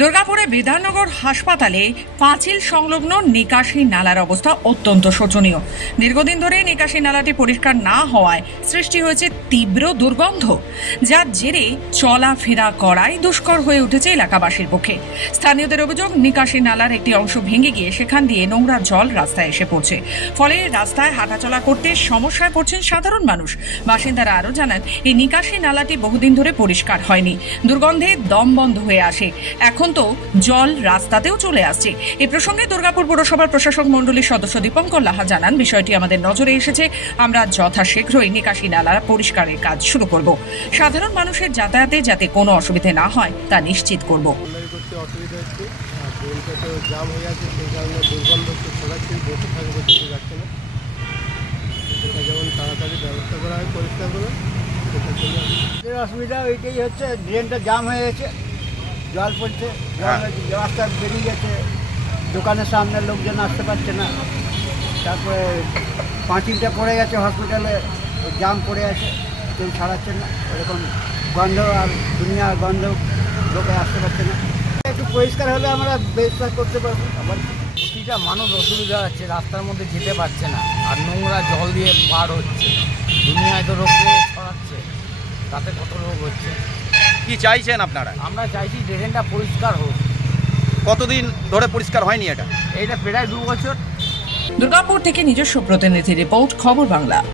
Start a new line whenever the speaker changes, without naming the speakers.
দুর্গাপুরে বিধাননগর হাসপাতালে পাঁচিল সংলগ্ন নিকাশি নালার অবস্থা অত্যন্ত শোচনীয়। দীর্ঘদিন ধরে নিকাশি নালাটি পরিষ্কার না হওয়ায় সৃষ্টি হয়েছে তীব্র দুর্গন্ধ, যার জেরে চলাফেরা করাই দুষ্কর হয়ে উঠেছে এলাকাবাসীর পক্ষে। স্থানীয়দের অভিযোগ, নিকাশি নালার একটি অংশ ভেঙে গিয়ে সেখান দিয়ে নোংরা জল রাস্তায় এসে পড়ছে। ফলে রাস্তায় হাঁটাচলা করতে সমস্যায় পড়ছেন সাধারণ মানুষ। বাসিন্দারা আরও জানান, এই নিকাশি নালাটি বহুদিন ধরে পরিষ্কার হয়নি। দুর্গন্ধে দম বন্ধ হয়ে আসে। এখন তো জল রাস্তাতেও চলে আসছে। এই প্রসঙ্গে দুর্গাপুর পৌরসভার প্রশাসক মণ্ডলীর সদস্য দীপঙ্কর লাহা জানান, বিষয়টি আমাদের নজরে এসেছে। আমরা যথাশীঘ্রই নিকাশি নালা পরিষ্কারের কাজ শুরু করব। সাধারণ মানুষের যাতায়াতে যাতে কোনো অসুবিধে না হয়, তা নিশ্চিত করব।
তাড়াতাড়ি পরিষ্কার
অসুবিধা ওইটাই হচ্ছে ড্রেনটা জাম হয়ে গেছে। জল পড়ছে জল
হ্যাঁ।
রাস্তা বেরিয়ে গেছে। দোকানের সামনে লোকজন আসতে পারছে না। তারপরে পাঁচিলটা পড়ে গেছে হসপিটালে জাম পড়ে আছে কেউ ছাড়াচ্ছে না। এরকম গন্ধ আর দুনিয়া গন্ধ লোকে আসতে পারছে না। একটু পরিষ্কার হলে আমরা ব্যবস্থা করতে পারব। আবার
প্রতিটা মানুষ অসুবিধা হচ্ছে রাস্তার মধ্যে যেতে পারছে না। আর নোংরা জল দিয়ে পার হচ্ছে। দুনিয়ায় তো রোগ ছড়াচ্ছে। তাতে কত রোগ হচ্ছে?
কি চাইছেন আপনারা?
আমরা চাইছি ড্রেনটা পরিষ্কার হোক।
কতদিন ধরে পরিষ্কার হয়নি এটা?
এটা প্রায় দু বছর।
দুর্গাপুর থেকে নিজস্ব প্রতিনিধি রিপোর্ট খবর বাংলা।